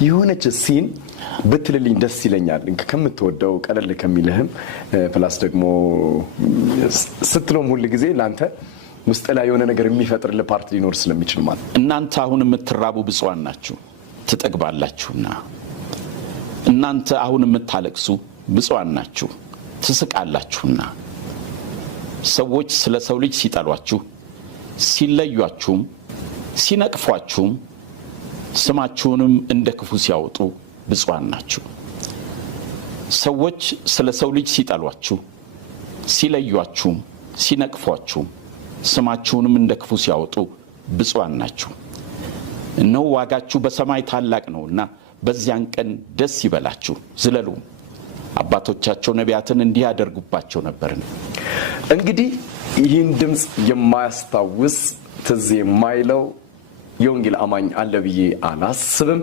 የሆነች ሲን በትልልኝ ደስ ይለኛል ከምትወደው ቀለል ከሚልህም ፕላስ ደግሞ ስትሎም ሁሉ ጊዜ ላንተ ውስጥ ላይ የሆነ ነገር የሚፈጥርልህ ፓርት ሊኖር ስለሚችል ማለት እናንተ አሁን የምትራቡ ብፁዓን ናችሁ ትጠግባላችሁና እናንተ አሁን የምታለቅሱ ብፁዓን ናችሁ ትስቃላችሁና ሰዎች ስለ ሰው ልጅ ሲጠሏችሁ ሲለዩአችሁም ሲነቅፏችሁም ስማችሁንም እንደ ክፉ ሲያወጡ ብፁዓን ናችሁ ሰዎች ስለ ሰው ልጅ ሲጠሏችሁ ሲለዩአችሁም ሲነቅፏችሁም ስማችሁንም እንደ ክፉ ሲያወጡ ብፁዓን ናችሁ እነሆ ዋጋችሁ በሰማይ ታላቅ ነውና በዚያን ቀን ደስ ይበላችሁ ዝለሉ አባቶቻቸው ነቢያትን እንዲህ ያደርጉባቸው ነበርና እንግዲህ ይህን ድምጽ የማያስታውስ ትዝ የማይለው የወንጌል አማኝ አለ ብዬ አላስብም